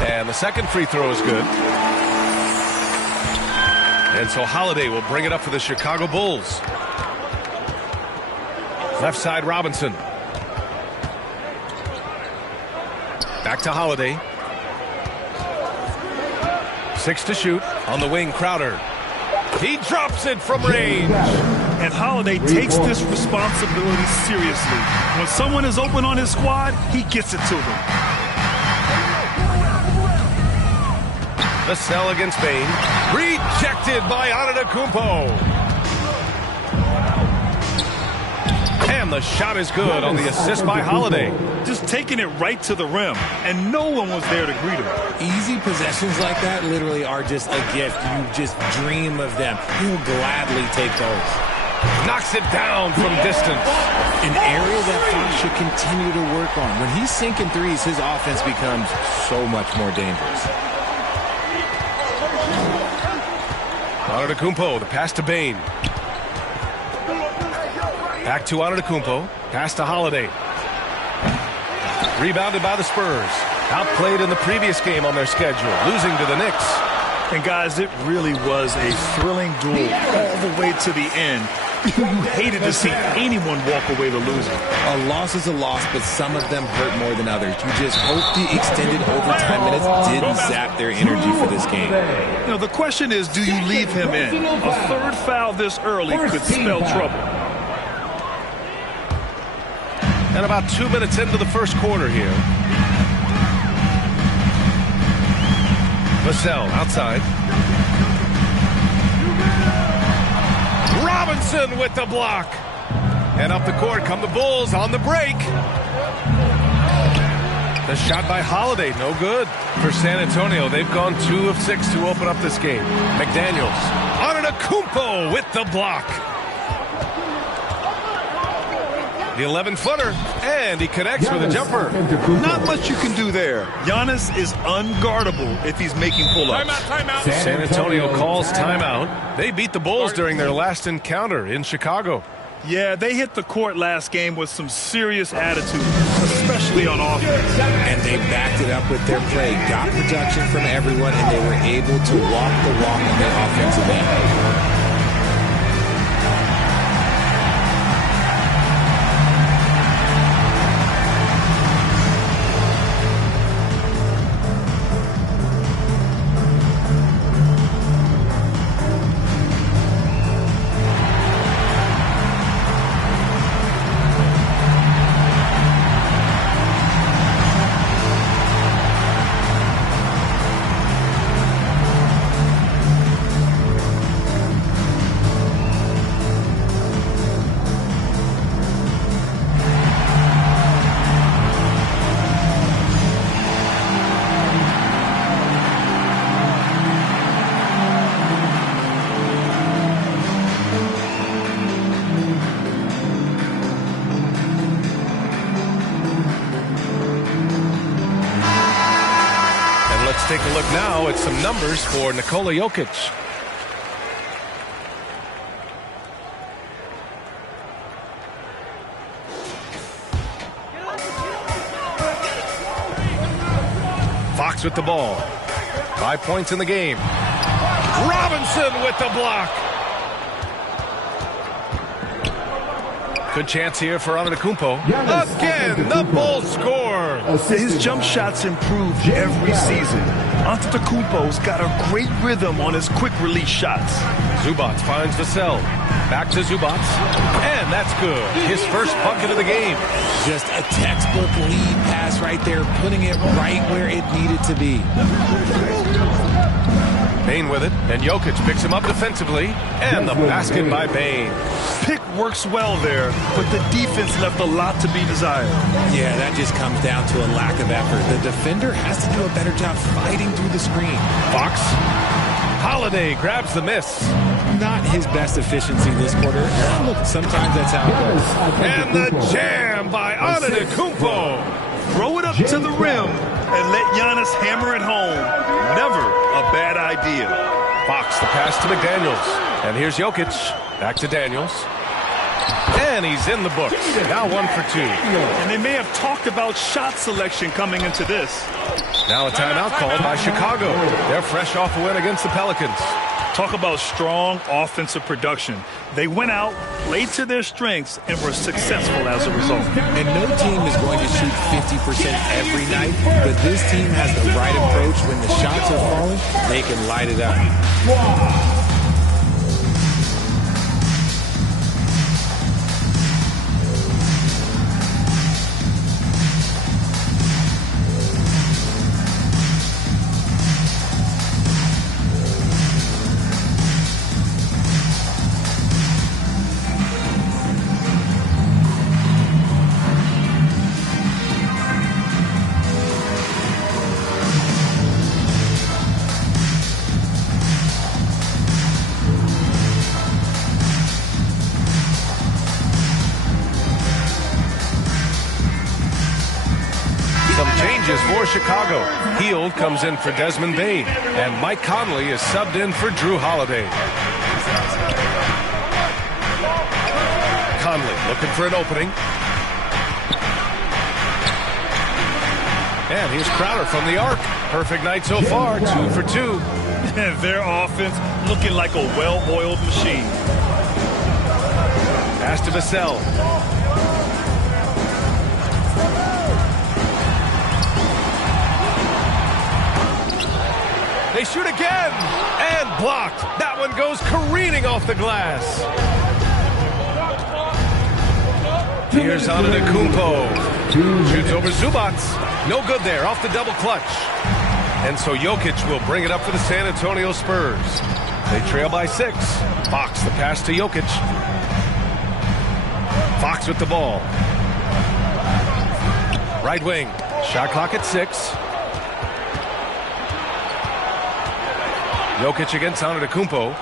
And the second free throw is good. And so Holiday will bring it up for the Chicago Bulls. Left side, Robinson. Back to Holiday. 6 to shoot. On the wing, Crowder. He drops it from range. And Holiday takes this responsibility seriously. When someone is open on his squad, he gets it to them. The sell against Bain. Rejected by Antetokounmpo. And the shot is good on the assist by Holiday. Just taking it right to the rim, and no one was there to greet him. Easy possessions like that literally are just a gift. You just dream of them. You'll gladly take those. Knocks it down from distance. An area that Fox should continue to work on. When he's sinking threes, his offense becomes so much more dangerous. Antetokounmpo, the pass to Bain. Back to Antetokounmpo. Pass to Holiday. Rebounded by the Spurs. Outplayed in the previous game on their schedule, losing to the Knicks. And guys, it really was a thrilling duel all the way to the end. You hated to see anyone walk away the loser. A loss is a loss, but some of them hurt more than others. You just hope the extended overtime minutes didn't zap their energy for this game. You know, the question is, do you leave him in? A third foul this early could spell trouble. And about 2 minutes into the first quarter here. Vassell outside. Robinson with the block. And up the court come the Bulls on the break. The shot by Holiday, no good. For San Antonio, they've gone 2 of 6 to open up this game. McDaniels. Antetokounmpo with the block. The 11-footer, and he connects with a jumper. Not much you can do there. Giannis is unguardable if he's making pull-ups. Timeout. San Antonio calls timeout. They beat the Bulls during their last encounter in Chicago. Yeah, they hit the court last game with some serious attitude, especially on offense. And they backed it up with their play, got production from everyone, and they were able to walk the walk on the offensive end. Take a look now at some numbers for Nikola Jokic. Fox with the ball. 5 points in the game. Robinson with the block. Good chance here for Antetokounmpo. Again, the Bulls score. His jump shots improved every season. Antetokounmpo's got a great rhythm on his quick release shots. Zubac finds Vassell. Back to Zubac. And that's good. His first bucket of the game. Just a textbook lead pass right there, putting it right where it needed to be. Bain with it, and Jokic picks him up defensively, and the basket by Bain. Pick works well there, but the defense left a lot to be desired. Yeah, that just comes down to a lack of effort. The defender has to do a better job fighting through the screen. Fox. Holiday grabs the miss. Not his best efficiency this quarter. Look, sometimes that's how it goes. And the jam by Antetokounmpo. Throw it up to the rim and let Giannis hammer it home. Never a bad idea. Fox, the pass to McDaniels. And here's Jokic. Back to Daniels. And he's in the books. Now 1 for 2. And they may have talked about shot selection coming into this. Now a timeout called by Chicago. They're fresh off a win against the Pelicans. Talk about strong offensive production. They went out, played to their strengths, and were successful as a result. And no team is going to shoot 50% every night, but this team has the right approach. When the shots are falling, they can light it up. For Chicago, Hield comes in for Desmond Bane, and Mike Conley is subbed in for Drew Holiday. Conley looking for an opening. And here's Crowder from the arc. Perfect night so far, 2 for 2. Their offense looking like a well-oiled machine. Pass to Vassell. They shoot again, and blocked. That one goes careening off the glass. Here's Antetokounmpo. Shoots over Zubac. No good there, off the double clutch. And so Jokic will bring it up for the San Antonio Spurs. They trail by 6. Fox the pass to Jokic. Fox with the ball. Right wing. Shot clock at 6. Jokic against Antetokounmpo.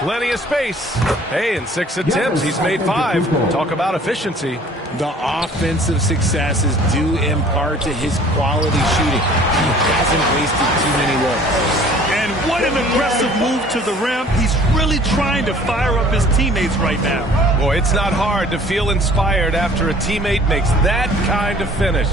Plenty of space. Hey, in 6 attempts, he's made 5. Talk about efficiency. The offensive successes due in part to his quality shooting. He hasn't wasted too many looks. And what an aggressive move to the rim. He's really trying to fire up his teammates right now. Boy, it's not hard to feel inspired after a teammate makes that kind of finish.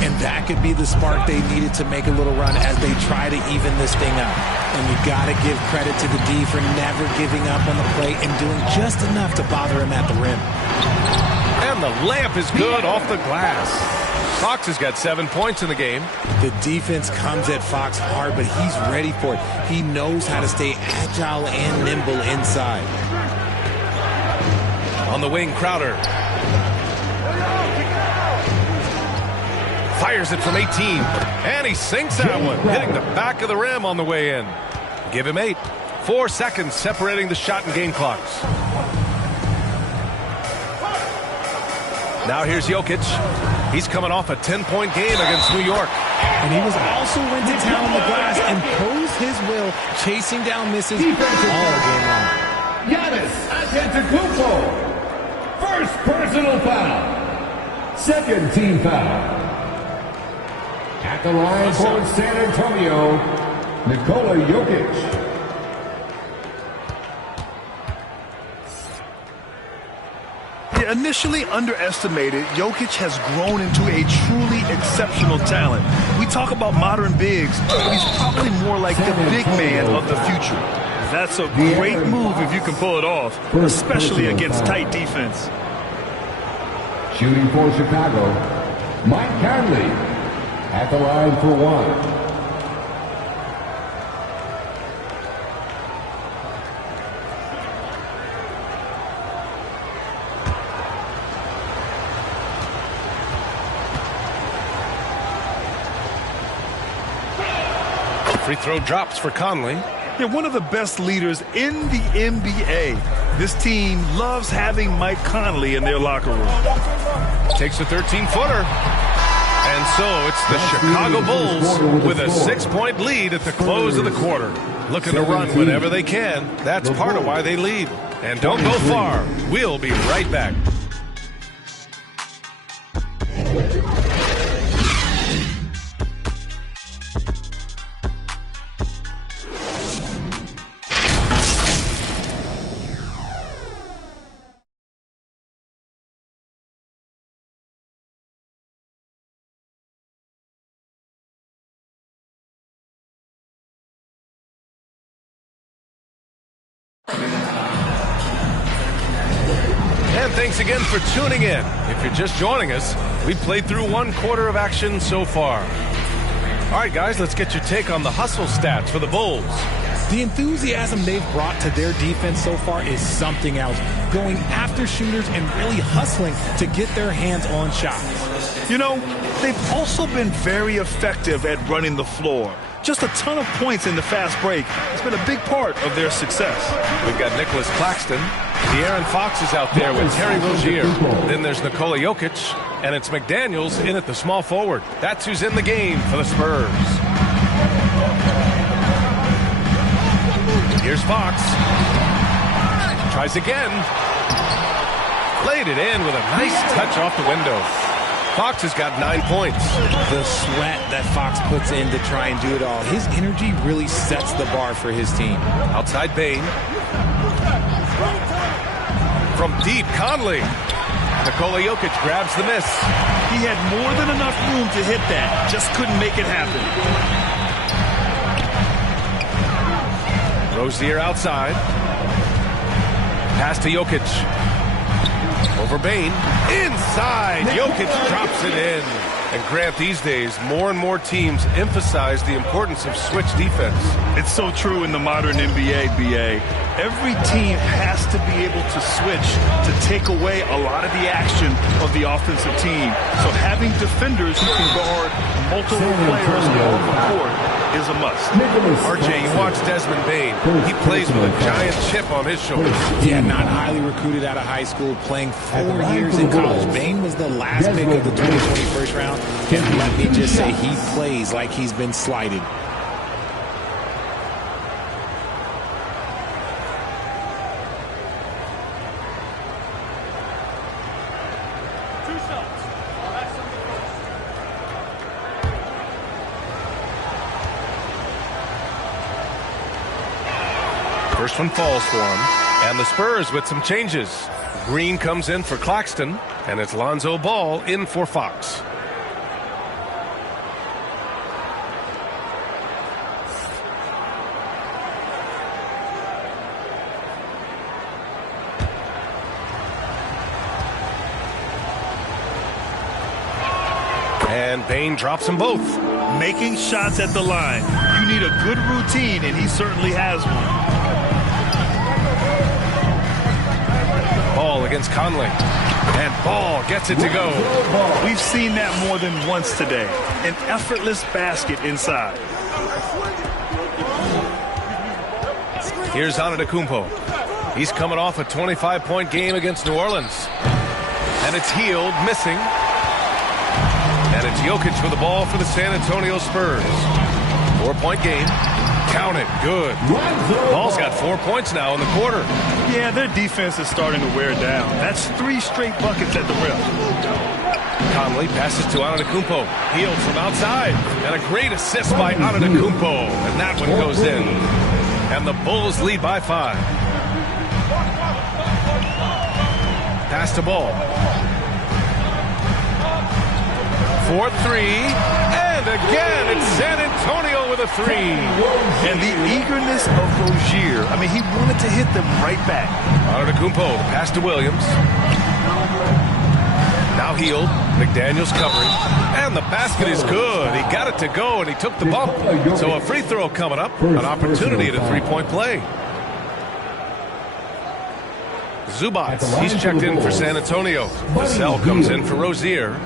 And that could be the spark they needed to make a little run as they try to even this thing up. And you got to give credit to the D for never giving up on the play and doing just enough to bother him at the rim. And the layup is good off the glass. Fox has got 7 points in the game. The defense comes at Fox hard, but he's ready for it. He knows how to stay agile and nimble inside. On the wing, Crowder. Fires it from 18. And he sinks that one, hitting the back of the rim on the way in. Give him 8. 4 seconds separating the shot and game clocks. Now here's Jokic. He's coming off a 10-point game against New York. And he was also went to town on the glass and posed his will, chasing down misses all game long. Giannis Antetokounmpo. First personal foul. Second team foul. At the line for San Antonio, Nikola Jokic. Initially underestimated, Jokic has grown into a truly exceptional talent. We talk about modern bigs, but he's probably more like the big man of the future. That's a great move if you can pull it off, especially against tight defense. Shooting for Chicago, Mike Conley at the line for 1. Free throw drops for Conley. Yeah, one of the best leaders in the NBA. This team loves having Mike Conley in their locker room. Takes a 13-footer. And so it's the Chicago Bulls with a 6-point lead at the close of the quarter. Looking to run whenever they can. That's part of why they lead. And don't go far. We'll be right back. And thanks again for tuning in. If you're just joining us, we've played through 1 quarter of action so far. All right, guys, let's get your take on the hustle stats for the Bulls. The enthusiasm they've brought to their defense so far is something else. Going after shooters and really hustling to get their hands on shots. You know, they've also been very effective at running the floor. Just a ton of points in the fast break has been a big part of their success. We've got Nicholas Claxton. De'Aaron Fox is out there with Terry Rozier. Then there's Nikola Jokic. And it's McDaniels in at the small forward. That's who's in the game for the Spurs. Here's Fox. Tries again. Laid it in with a nice touch off the window. Fox has got 9 points. The sweat that Fox puts in to try and do it all. His energy really sets the bar for his team. Outside Bane. From deep, Conley. Nikola Jokic grabs the miss. He had more than enough room to hit that. Just couldn't make it happen. Rozier outside. Pass to Jokic. Over Bane. Inside. Jokic drops it in. And Grant, these days, more and more teams emphasize the importance of switch defense. It's so true in the modern NBA, B.A. Every team has to be able to switch to take away a lot of the action of the offensive team. So having defenders who can guard multiple players on the court is a must. RJ, you watch Desmond Bane. He plays with a giant chip on his shoulder. Yeah, not highly recruited out of high school, playing 4 years in college. Bane was the last pick of the 2020 first round. And let me just say, he plays like he's been slighted. First one falls for him. And the Spurs with some changes. Green comes in for Claxton, and it's Lonzo Ball in for Fox. And Bane drops them both. Making shots at the line. You need a good routine, and he certainly has one. Ball against Conley. And Ball gets it to go. We've seen that more than once today. An effortless basket inside. Here's Antetokounmpo. He's coming off a 25-point game against New Orleans. And it's Hield missing. And it's Jokic with the ball for the San Antonio Spurs. 4-point game. Count it. Good. Ball's got 4 points now in the quarter. Yeah, their defense is starting to wear down. That's 3 straight buckets at the rim. Conley passes to Antetokounmpo. Hield from outside. And a great assist by Antetokounmpo. And that one goes in. And the Bulls lead by 5. Pass to Ball. 4-3. And again, it's San Antonio with a 3. And the eagerness of Rozier. I mean, he wanted to hit them right back. Antetokounmpo, the pass to Williams. Now Hield. McDaniels covering. And the basket is good. He got it to go, and he took the bump. So a free throw coming up. An opportunity at a 3-point play. Zubac, he's checked in for San Antonio. Vassell comes in for Rozier.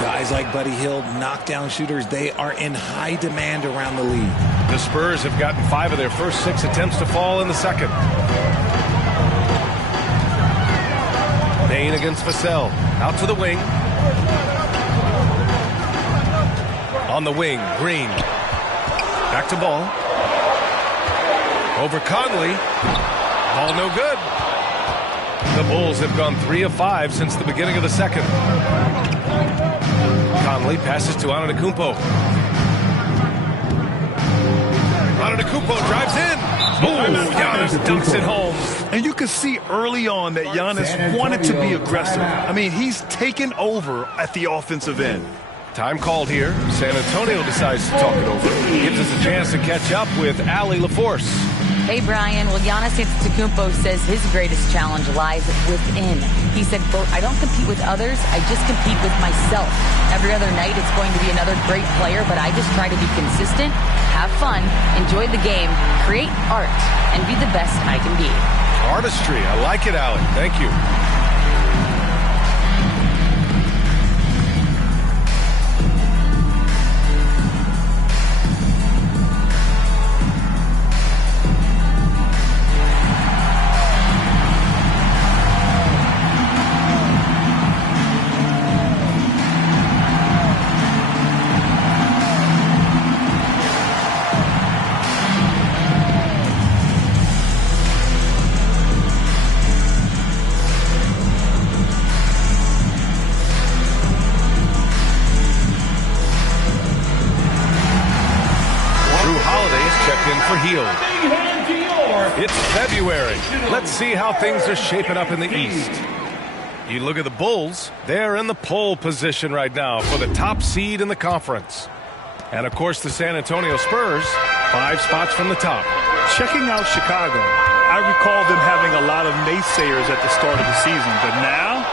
Guys like Buddy Hield, knockdown shooters, they are in high demand around the league. The Spurs have gotten 5 of their first 6 attempts to fall in the second. Bane against Vassell. Out to the wing. On the wing, Green. Back to Ball. Over Conley. Ball no good. The Bulls have gone 3 of 5 since the beginning of the second. Conley passes to Antetokounmpo. Antetokounmpo drives in. Oh, Giannis dunks it home. And you can see early on that Giannis wanted to be aggressive. I mean, he's taken over at the offensive end. Time called here. San Antonio decides to talk it over. Gives us a chance to catch up with Allie LaForce. Hey, Brian. Well, Giannis Antetokounmpo says his greatest challenge lies within. He said, quote, I don't compete with others. I just compete with myself. Every other night it's going to be another great player, but I just try to be consistent, have fun, enjoy the game, create art, and be the best I can be. Artistry. I like it, Allie. Thank you. It's February. Let's see how things are shaping up in the East. You look at the Bulls, they're in the pole position right now for the top seed in the conference. And of course the San Antonio Spurs, 5 spots from the top. Checking out Chicago, I recall them having a lot of naysayers at the start of the season, but now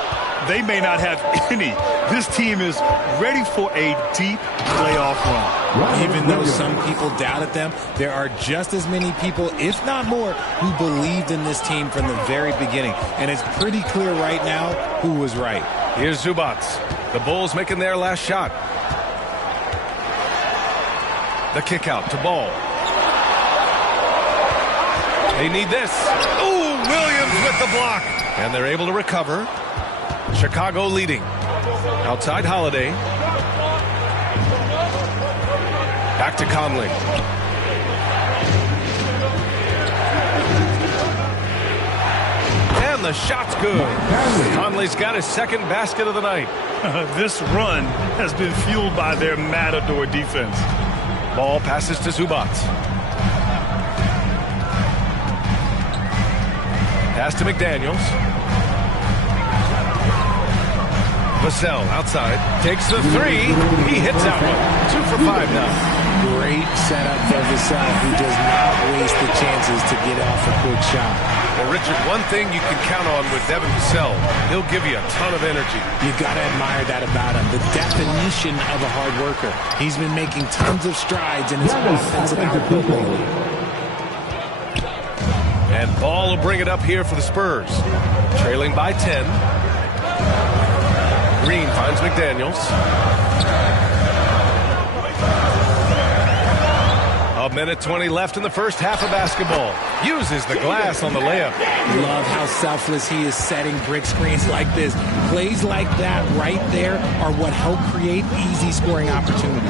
they may not have any. This team is ready for a deep playoff run. Even though some people doubted them, there are just as many people, if not more, who believed in this team from the very beginning. And it's pretty clear right now who was right. Here's Zubac. The Bulls making their last shot. The kick out to Ball. They need this. Ooh, Williams with the block. And they're able to recover. Chicago leading. Outside Holiday. Back to Conley. And the shot's good. Conley's got his second basket of the night. This run has been fueled by their matador defense. Ball passes to Zubac. Pass to McDaniels. Vassell outside. Takes the three. He hits that one. 2 for 5 now. Great setup for Vassell, who does not waste the chances to get off a quick shot. Well, Richard, one thing you can count on with Devin Vassell, he'll give you a ton of energy. You got to admire that about him. The definition of a hard worker. He's been making tons of strides in his offensive output lately. And Ball will bring it up here for the Spurs. Trailing by 10. Green finds McDaniels. A minute 20 left in the first half of basketball. Uses the glass on the layup. Love how selfless he is setting brick screens like this. Plays like that right there are what help create easy scoring opportunities.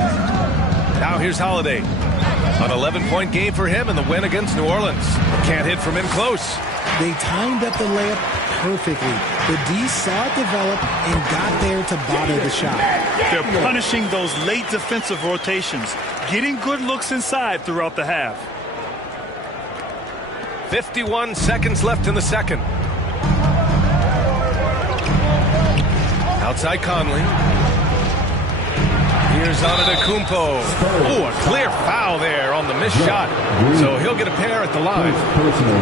Now here's Holiday. An 11-point game for him in the win against New Orleans. Can't hit from in close. They timed up the layup perfectly. The D saw it develop and got there to bother the shot. They're punishing those late defensive rotations, getting good looks inside throughout the half. 51 seconds left in the second. Outside Conley. Here's Antetokounmpo. Oh, a clear foul there on the missed shot. So he'll get a pair at the line.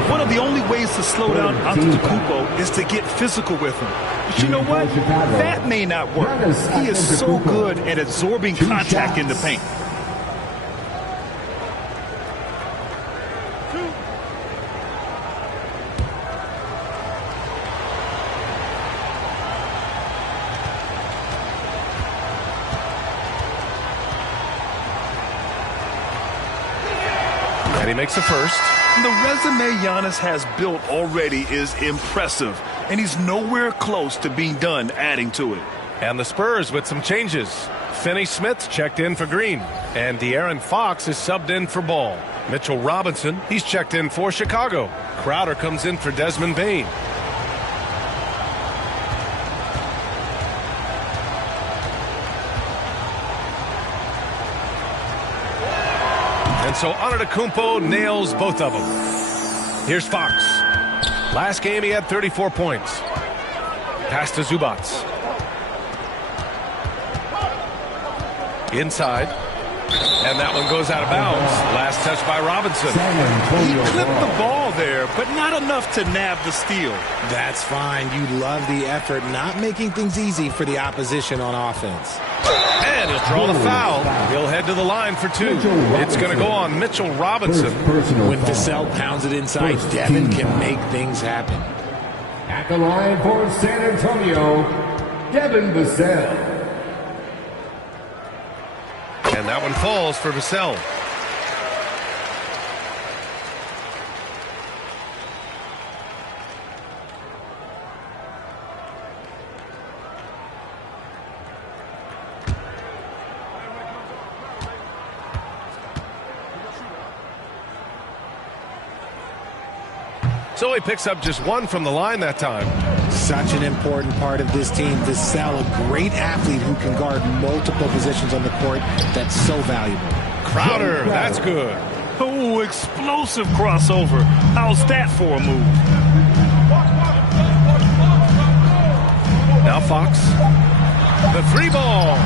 One of the only ways to slow down Antetokounmpo is to get physical with him. But you know what? That may not work. He is so good at absorbing contact in the paint. He makes a first. The resume Giannis has built already is impressive, and he's nowhere close to being done adding to it. And the Spurs with some changes. Finney Smith checked in for Green, and De'Aaron Fox is subbed in for Ball. Mitchell Robinson, he's checked in for Chicago. Crowder comes in for Desmond Bane. And so Antetokounmpo nails both of them. Here's Fox. Last game he had 34 points. Pass to Zubac. Inside. And that one goes out of bounds. Last touch by Robinson. He clipped the ball there, but not enough to nab the steal. That's fine. You love the effort, not making things easy for the opposition on offense. And he'll draw the foul. He'll head to the line for two. It's going to go on Mitchell Robinson. When Vassell pounds it inside, Devin can make things happen. At the line for San Antonio, Devin Vassell. And that one falls for Vassell. So he picks up just one from the line that time. Such an important part of this team. Vassell, a great athlete who can guard multiple positions on the court. That's so valuable. Crowder, that's good. Oh, explosive crossover. How's that for a move? Now Fox. The three ball.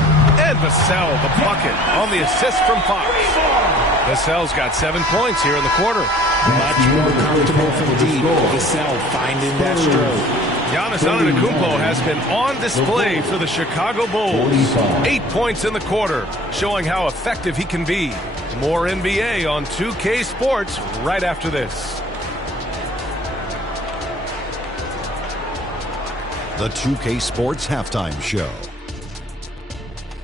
And Vassell, the bucket on the assist from Fox. Vassell's got 7 points here in the quarter. Much more comfortable from deep. Vassell finding that stroke. Giannis Antetokounmpo has been on display for the Chicago Bulls. 8 points in the quarter, showing how effective he can be. More NBA on 2K Sports right after this. The 2K Sports Halftime Show.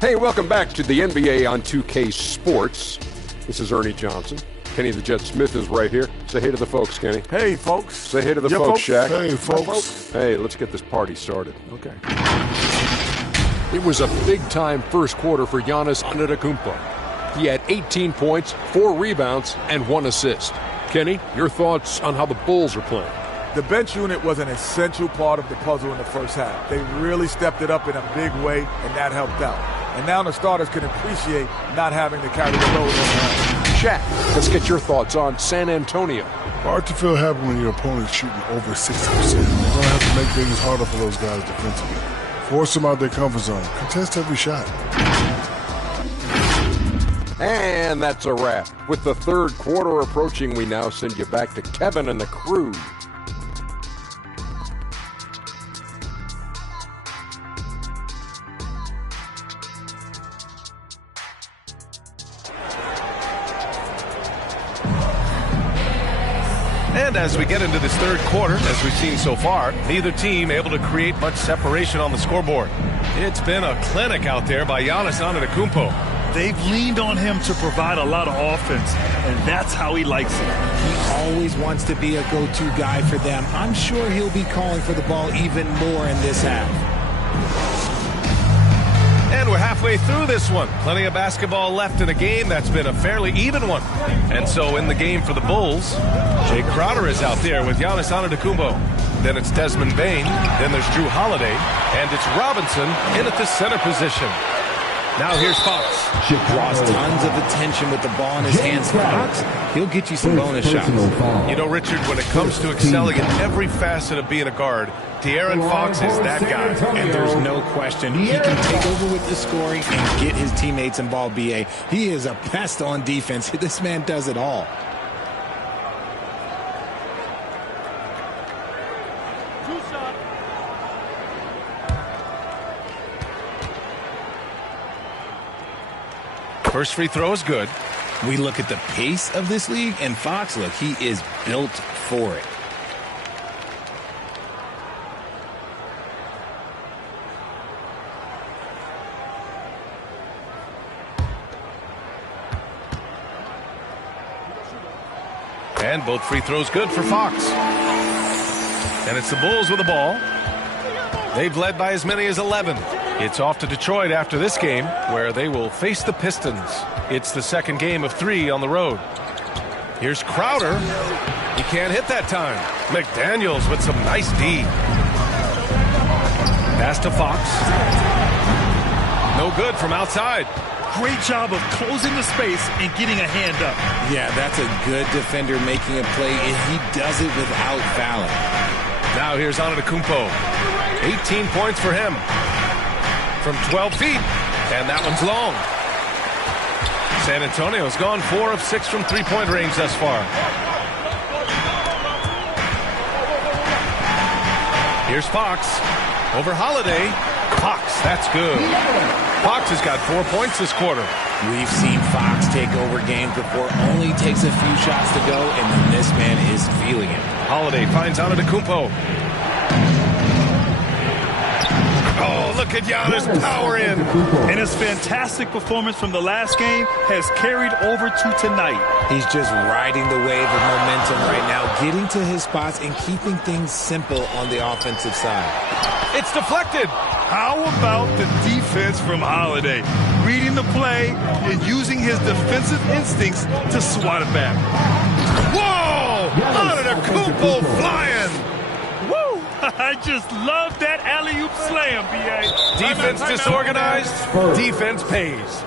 Hey, welcome back to the NBA on 2K Sports. This is Ernie Johnson. Kenny the Jet Smith is right here. Say hey to the folks, Kenny. Hey, folks. Say hey to the folks, Shaq. Hey, folks. Hey, let's get this party started. Okay. It was a big-time first quarter for Giannis Antetokounmpo. He had 18 points, 4 rebounds, and 1 assist. Kenny, your thoughts on how the Bulls are playing? The bench unit was an essential part of the puzzle in the first half. They really stepped it up in a big way, and that helped out. And now the starters can appreciate not having to carry the load on them. Shaq, let's get your thoughts on San Antonio. Hard to feel happy when your opponent's shooting over 60%. They're going to have to make things harder for those guys defensively. Force them out their comfort zone. Contest every shot. And that's a wrap. With the third quarter approaching, we now send you back to Kevin and the crew. And as we get into this third quarter, as we've seen so far, neither team able to create much separation on the scoreboard. It's been a clinic out there by Giannis Antetokounmpo. They've leaned on him to provide a lot of offense, and that's how he likes it. He always wants to be a go-to guy for them. I'm sure he'll be calling for the ball even more in this half. And we're halfway through this one. Plenty of basketball left in a game that's been a fairly even one. And so in the game for the Bulls, Jay Crowder is out there with Giannis Antetokounmpo. Then it's Desmond Bane. Then there's Drew Holiday. And it's Robinson in at the center position. Now here's Fox. Draws tons of attention with the ball in his hands. Fox, he'll get you some bonus shots. You know, Richard, when it comes to excelling in every facet of being a guard, De'Aaron Fox is that guy. And there's no question. He can take over with the scoring and get his teammates involved, B.A. He is a pest on defense. This man does it all. First free throw is good. We look at the pace of this league, and Fox, look, he is built for it. And both free throws good for Fox. And it's the Bulls with the ball. They've led by as many as 11. It's off to Detroit after this game, where they will face the Pistons. It's the second game of 3 on the road. Here's Crowder. He can't hit that time. McDaniels with some nice D. Pass to Fox. No good from outside. great job of closing the space and getting a hand up. Yeah, that's a good defender making a play, and he does it without fouling. Now here's Antetokounmpo. 18 points for him from 12 feet, and that one's long. San Antonio's gone 4 of 6 from three-point range thus far. Here's Fox over Holiday. Fox, that's good. Fox has got 4 points this quarter. We've seen Fox take over games before. Only takes a few shots to go, and then this man is feeling it. Holiday finds Antetokounmpo. Oh, look at Giannis power in. And his fantastic performance from the last game has carried over to tonight. He's just riding the wave of momentum right now, getting to his spots and keeping things simple on the offensive side. It's deflected. How about the defense from Holiday? Reading the play and using his defensive instincts to swat it back. Whoa! Antetokounmpo flying. Woo! I just love that alley-oop slam, B.A. Defense disorganized, defense pays.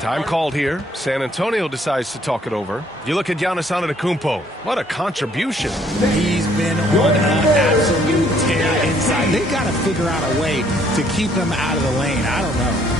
Time called here. San Antonio decides to talk it over. You look at Giannis Antetokounmpo. What a contribution. He's been on an absolute tear inside. They got to figure out a way to keep him out of the lane. I don't know.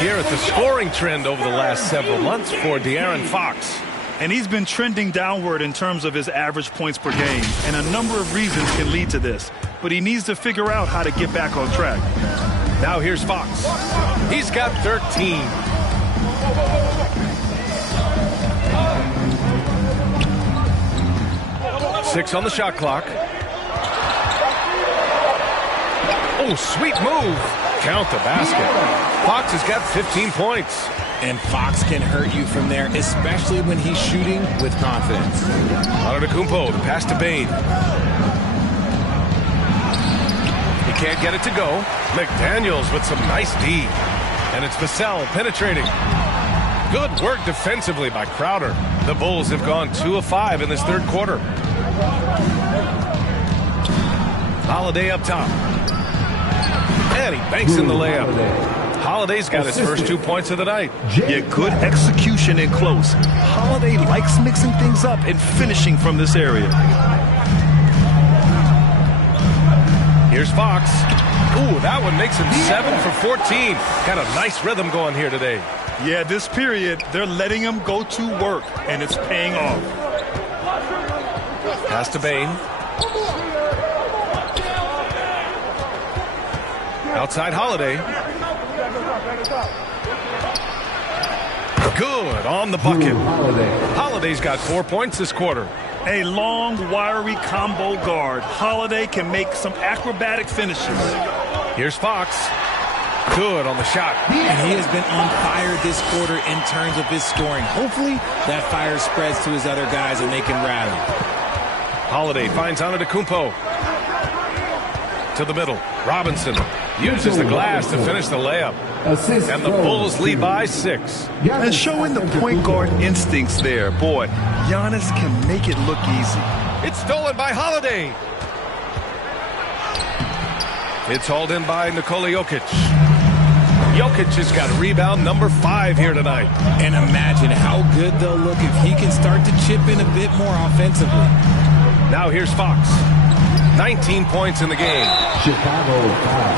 Here at the scoring trend over the last several months for De'Aaron Fox. And he's been trending downward in terms of his average points per game. And a number of reasons can lead to this. But he needs to figure out how to get back on track. Now here's Fox. He's got 13. Six on the shot clock. Oh, sweet move. Count the basket. Fox has got 15 points. And Fox can hurt you from there, especially when he's shooting with confidence. Antetokounmpo, the pass to Bane. He can't get it to go. McDaniels with some nice D. And it's Vassell penetrating. Good work defensively by Crowder. The Bulls have gone 2 of 5 in this third quarter. Holiday up top. And he banks in the layup. Holiday's got his first 2 points of the night. Yeah, good execution in close. Holiday likes mixing things up and finishing from this area. Here's Fox. Ooh, that one makes him 7 for 14. Got a nice rhythm going here today. Yeah, this period, they're letting him go to work, and it's paying off. Pass to Bane. Outside Holiday. Good on the bucket. Holiday's got 4 points this quarter. A long, wiry combo guard. Holiday can make some acrobatic finishes. Here's Fox. Good on the shot. And he has been on fire this quarter in terms of his scoring. Hopefully that fire spreads to his other guys and they can rally. Holiday finds Antetokounmpo. To the middle. Robinson uses the glass to finish the layup. And the Bulls lead by 6. And showing the point guard instincts there. Boy, Giannis can make it look easy. It's stolen by Holiday. It's hauled in by Nikola Jokic. Jokic has got rebound number 5 here tonight. And imagine how good they'll look if he can start to chip in a bit more offensively. Now here's Fox. 19 points in the game. Chicago.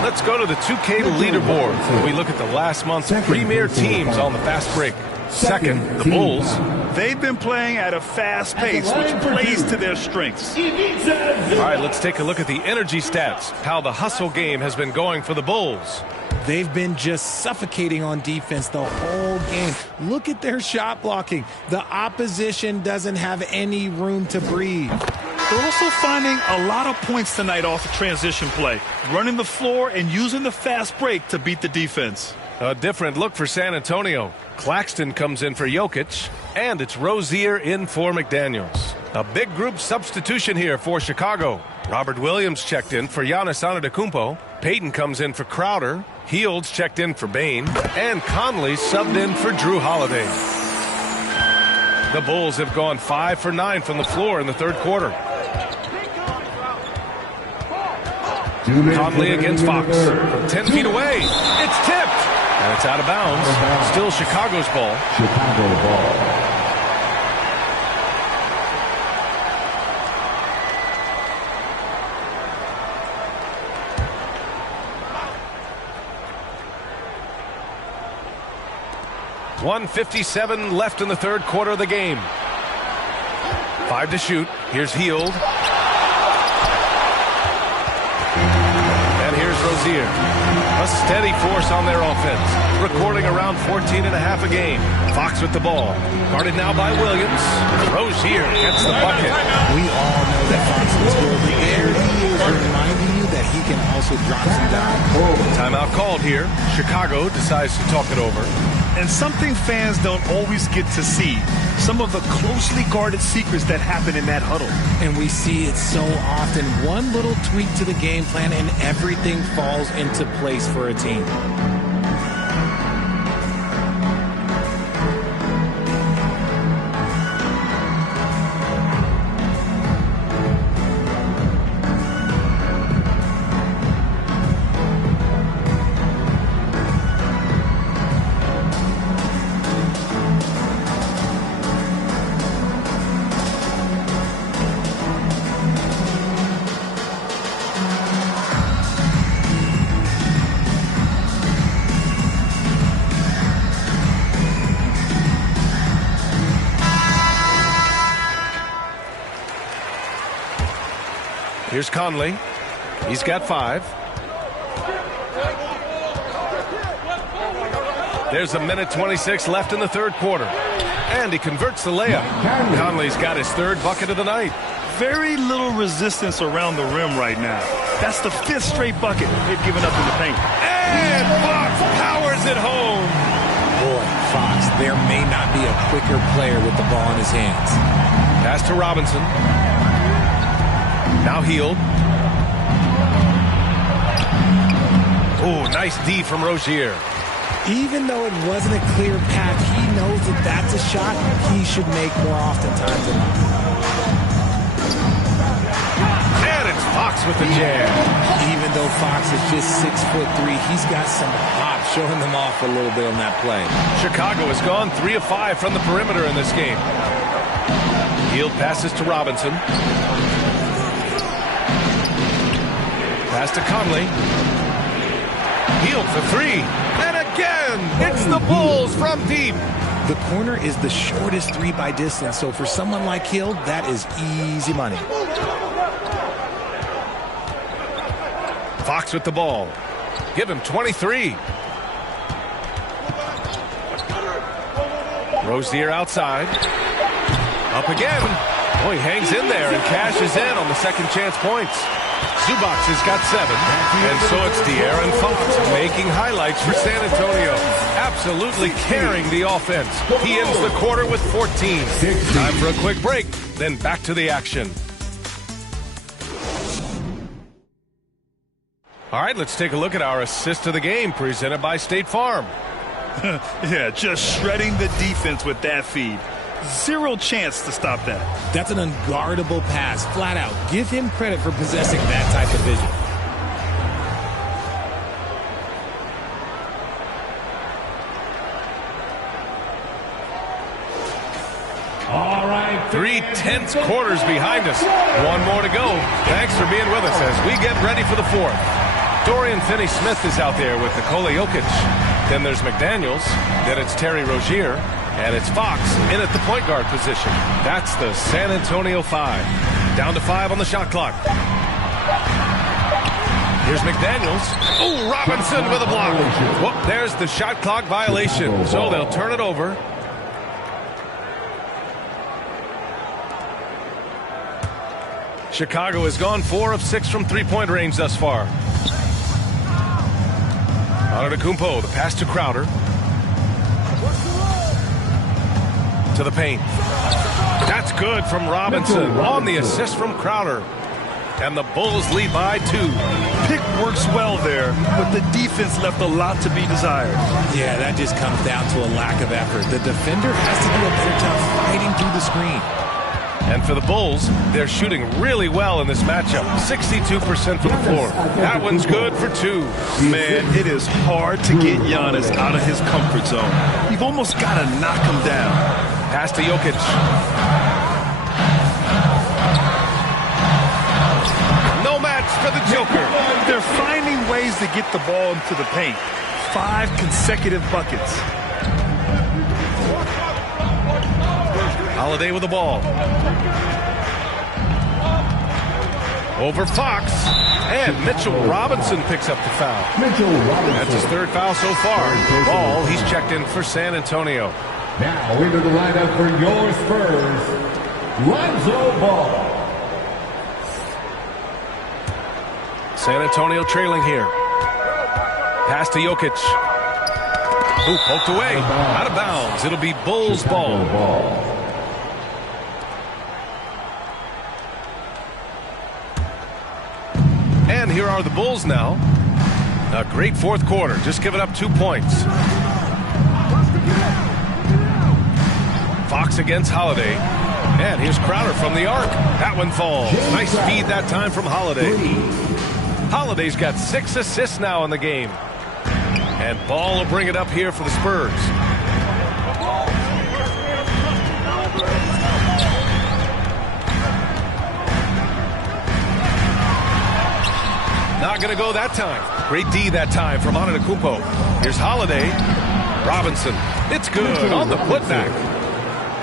Let's go to the 2K leaderboard. We look at the last month's premier teams on the fast break. Second, the Bulls. They've been playing at a fast pace, which plays to their strengths. All right, let's take a look at the energy stats, how the hustle game has been going for the Bulls. They've been just suffocating on defense the whole game. Look at their shot blocking. The opposition doesn't have any room to breathe. They're also finding a lot of points tonight off the transition play, running the floor and using the fast break to beat the defense. A different look for San Antonio. Claxton comes in for Jokic, and it's Rozier in for McDaniels. A big group substitution here for Chicago. Robert Williams checked in for Giannis Antetokounmpo. Payton comes in for Crowder. Hields checked in for Bane. And Conley subbed in for Drew Holiday. The Bulls have gone 5 for 9 from the floor in the third quarter. Conley against Fox. From 10 feet away. It's tipped. And it's out of bounds. Still Chicago's ball. Chicago ball. .157 left in the third quarter of the game. 5 to shoot. Here's Hield. And here's Rozier. A steady force on their offense, recording around 14.5 a game. Fox with the ball. Guarded now by Williams. Rozier gets the bucket. We all know that Fox is good. There he is reminding you that he can also drop some dimes. Timeout called here. Chicago decides to talk it over. And something fans don't always get to see, some of the closely guarded secrets that happen in that huddle. And we see it so often. One little tweak to the game plan and everything falls into place for a team. Here's Conley. He's got 5. There's 1:26 left in the third quarter. And he converts the layup. Conley's got his third bucket of the night. Very little resistance around the rim right now. That's the 5th straight bucket they've given up in the paint. And Fox powers it home. Boy, Fox, there may not be a quicker player with the ball in his hands. Pass to Robinson. Now Hield. Oh, nice D from Rozier. Even though it wasn't a clear path, he knows that that's a shot he should make more oftentimes than not. And it's Fox with the jam. Even though Fox is just 6'3", he's got some hop, showing them off a little bit on that play. Chicago has gone 3 of 5 from the perimeter in this game. Hield passes to Robinson. Pass to Conley. Hield for 3. And again, it's the Bulls from deep. The corner is the shortest 3 by distance, so for someone like Hield, that is easy money. Fox with the ball. Give him 23. Rozier outside. Up again. Oh, he hangs in there and cashes in on the second chance points. Zubac has got 7, and so it's De'Aaron Fox making highlights for San Antonio. Absolutely carrying the offense. He ends the quarter with 14. Time for a quick break, then back to the action. All right, let's take a look at our assist of the game presented by State Farm. Yeah, just shredding the defense with that feed. Zero chance to stop that. That's an unguardable pass, flat out. Give him credit for possessing that type of vision. All right. 3 tense quarters behind us. One more to go. Thanks for being with us as we get ready for the fourth. Dorian Finney-Smith is out there with Nikola Jokic. Then there's McDaniels. Then it's Terry Rozier. And it's Fox in at the point guard position. That's the San Antonio 5. Down to 5 on the shot clock. Here's McDaniels. Oh, Robinson with a block. Whoop, there's the shot clock violation. So they'll turn it over. Chicago has gone 4 of 6 from three-point range thus far. Antetokounmpo, the pass to Crowder. To the paint. That's good from Robinson on the assist from Crowder. And the Bulls lead by 2. Pick works well there, but the defense left a lot to be desired. Yeah, that just comes down to a lack of effort. The defender has to do a better job fighting through the screen. And for the Bulls, they're shooting really well in this matchup. 62% from the floor. That one's good for 2. Man, it is hard to get Giannis out of his comfort zone. You've almost got to knock him down. Pass to Jokic. No match for the Joker. They're finding ways to get the ball into the paint. 5 consecutive buckets. Holiday with the ball. Over Fox. And Mitchell Robinson picks up the foul. That's his 3rd foul so far. Ball, he's checked in for San Antonio. Now into the lineup for your Spurs, Lonzo Ball. San Antonio trailing here. Pass to Jokic. Ooh, poked away. Out of bounds. It'll be Bulls ball. And here are the Bulls now. A great 4th quarter. Just giving up 2 points. Fox against Holiday. And here's Crowder from the arc. That one falls. Nice speed that time from Holiday. Holiday's got 6 assists now in the game. And Ball will bring it up here for the Spurs. Not going to go that time. Great D that time from Antetokounmpo. Here's Holiday. Robinson. It's good on the putback.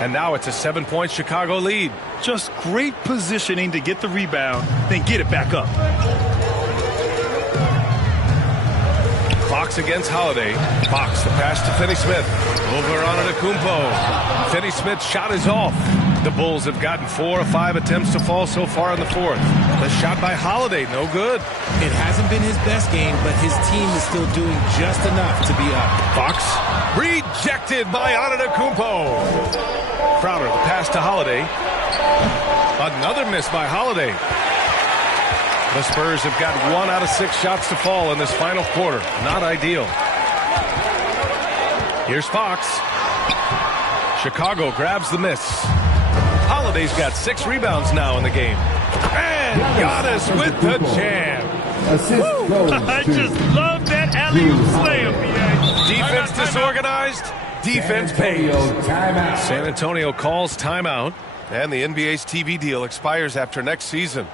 And now it's a 7-point Chicago lead. Just great positioning to get the rebound, then get it back up. Fox against Holiday. Fox, the pass to Finney-Smith. Over Antetokounmpo. Finney-Smith's shot is off. The Bulls have gotten 4 or 5 attempts to fall so far in the 4th. The shot by Holiday, no good. It hasn't been his best game, but his team is still doing just enough to be up. Fox, rejected by Antetokounmpo. Crowder, the pass to Holiday. Another miss by Holiday. The Spurs have got 1 out of 6 shots to fall in this final quarter. Not ideal. Here's Fox. Chicago grabs the miss. Holiday's got 6 rebounds now in the game. And Giannis with the jam. I just love that alley-oop slam, B.A. Defense disorganized. Defense pays. San Antonio calls timeout. And the NBA's TV deal expires after next season.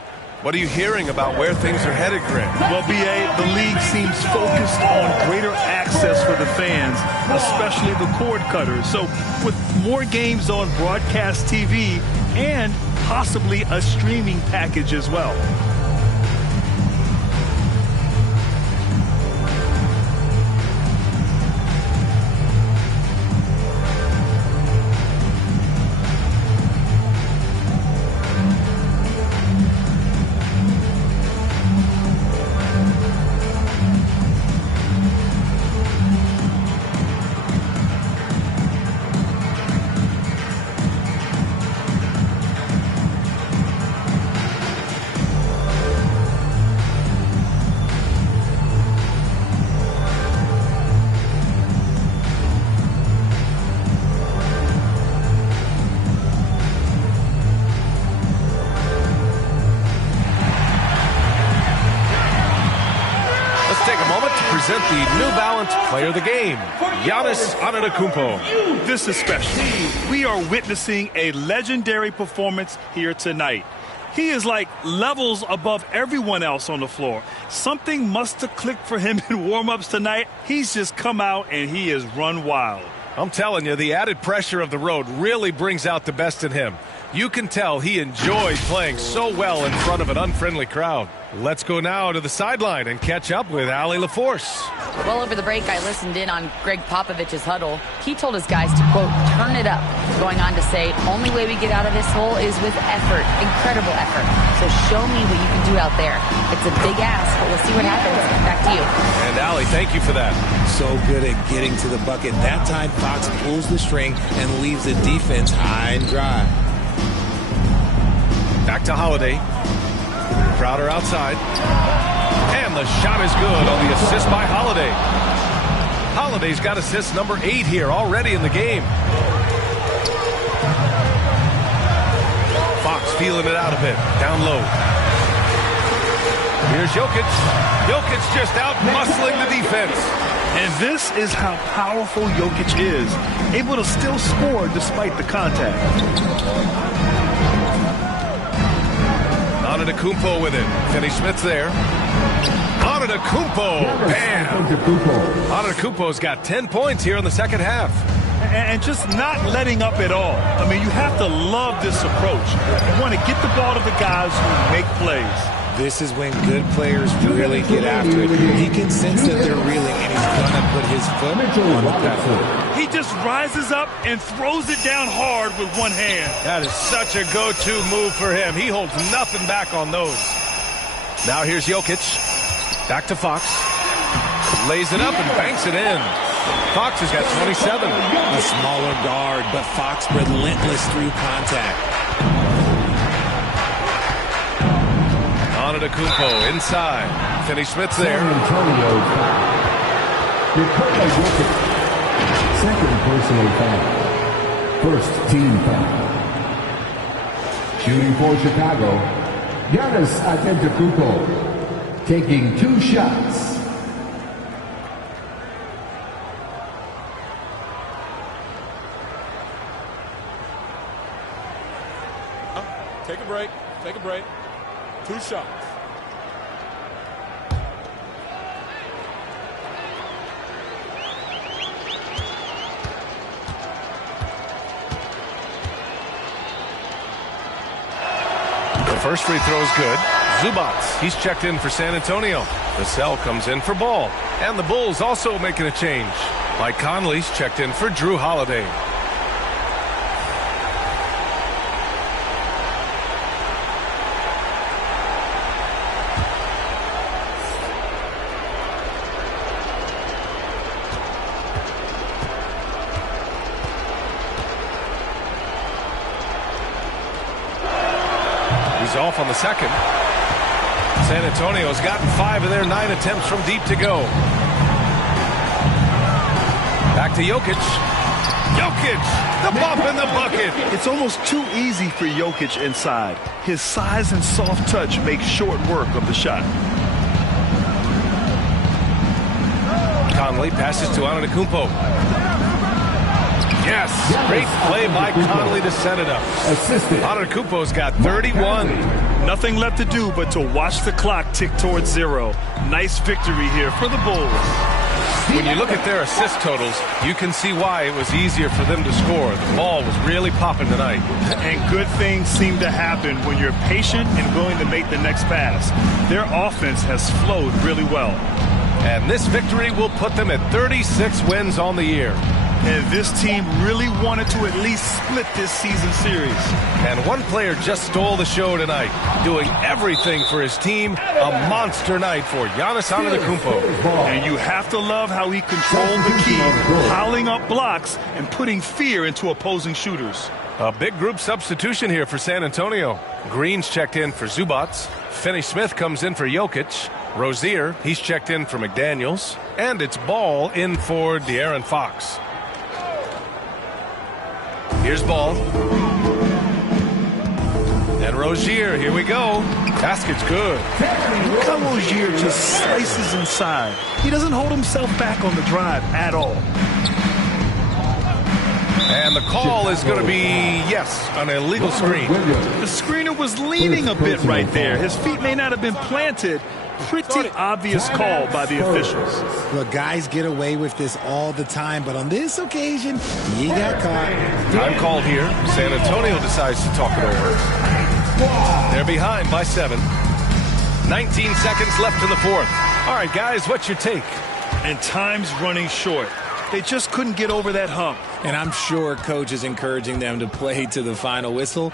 What are you hearing about where things are headed, Grant? Well, B.A., the league seems focused on greater access for the fans, especially the cord cutters. So with more games on broadcast TV and possibly a streaming package as well. Present the New Balance Player of the Game, Giannis Antetokounmpo. This is special. We are witnessing a legendary performance here tonight. He is like levels above everyone else on the floor. Something must have clicked for him in warm-ups tonight. He's just come out and he has run wild. I'm telling you, the added pressure of the road really brings out the best in him. You can tell he enjoyed playing so well in front of an unfriendly crowd. Let's go now to the sideline and catch up with Allie LaForce. Well, over the break, I listened in on Greg Popovich's huddle. He told his guys to, quote, turn it up, going on to say, only way we get out of this hole is with effort, incredible effort. So show me what you can do out there. It's a big ask, but we'll see what happens. Back to you. And Allie, thank you for that. So good at getting to the bucket. That time, Fox pulls the string and leaves the defense high and dry. Back to Holiday. Crowder outside. And the shot is good on the assist by Holiday. Holiday's got assist number 8 here already in the game. Fox feeling it out a bit. Down low. Here's Jokic. Jokic just out muscling the defense. And this is how powerful Jokic is. Able to still score despite the contact. Antetokounmpo with it. Finney-Smith's there. Antetokounmpo. Bam! Antetokounmpo's got 10 points here in the second half. And just not letting up at all. I mean, you have to love this approach. You want to get the ball to the guys who make plays. This is when good players really get after it. He can sense that they're reeling, and he's going to put his foot on the pedal. He just rises up and throws it down hard with one hand. That is such a go-to move for him. He holds nothing back on those. Now here's Jokic. Back to Fox. Lays it up and banks it in. Fox has got 27. A smaller guard, but Fox relentless through contact. Antetokounmpo inside. Finney-Smith's there. Second personal foul. First team foul. Shooting for Chicago, Giannis Antetokounmpo, taking 2 shots. Take a break. Take a break. 2 shots. The first free throw is good. Zubats, he's checked in for San Antonio. Vassell comes in for Ball. And the Bulls also making a change. Mike Conley's checked in for Drew Holiday. Off on the second. San Antonio's gotten 5 of their 9 attempts from deep to go. Back to Jokic. Jokic, the bump in the bucket. It's almost too easy for Jokic inside. His size and soft touch make short work of the shot. Conley passes to Antetokounmpo. Yes, great play by Conley to set it up. Antetokounmpo's got 31. Nothing left to do but to watch the clock tick towards 0. Nice victory here for the Bulls. When you look at their assist totals, you can see why it was easier for them to score. The ball was really popping tonight. And good things seem to happen when you're patient and willing to make the next pass. Their offense has flowed really well. And this victory will put them at 36 wins on the year. And this team really wanted to at least split this season series. And one player just stole the show tonight, doing everything for his team. A monster night for Giannis Antetokounmpo. And you have to love how he controlled the key, piling up blocks and putting fear into opposing shooters. A big group substitution here for San Antonio. Green's checked in for Zubats. Finney-Smith comes in for Jokic. Rozier, he's checked in for McDaniels. And it's Ball in for De'Aaron Fox. Here's Ball. And Rozier, here we go. Basket's good. Look how Rozier just slices inside. He doesn't hold himself back on the drive at all. And the call is going to be, yes, an illegal screen. The screener was leaning a bit right there. His feet may not have been planted. Pretty obvious call by the officials. Look, guys get away with this all the time, but on this occasion, he got caught. Time called here. San Antonio decides to talk it over. They're behind by 7. 19 seconds left in the fourth. All right, guys, what's your take? And time's running short. They just couldn't get over that hump. And I'm sure coach is encouraging them to play to the final whistle.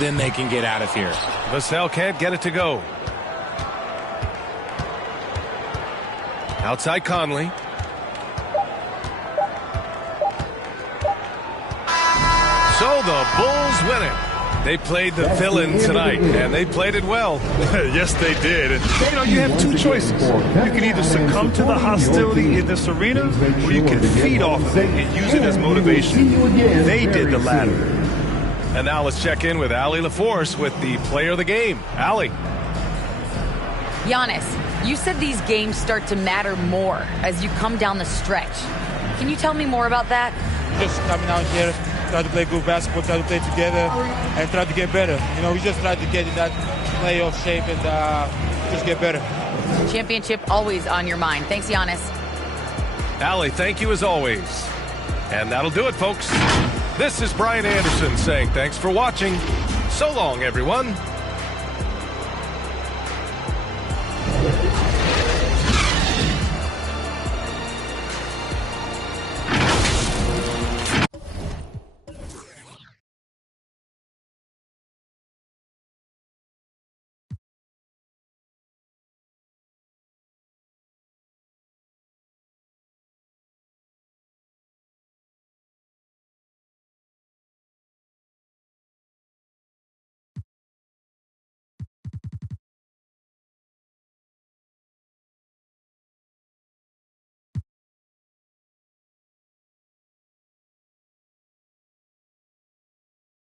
Then they can get out of here. Vassell can't get it to go. Outside Conley. So the Bulls win it. They played the villain tonight, and they played it well. Yes, they did. And, you have two choices. You can either succumb to the hostility in this arena, or you can feed off of it and use it as motivation. They did the latter. And now let's check in with Allie LaForce with the player of the game. Allie. Giannis, you said these games start to matter more as you come down the stretch. Can you tell me more about that? Just coming out here, try to play good basketball, try to play together, and try to get better. We just try to get in that playoff shape and just get better. Championship always on your mind. Thanks, Giannis. Allie, thank you as always. And that'll do it, folks. This is Brian Anderson saying thanks for watching. So long, everyone.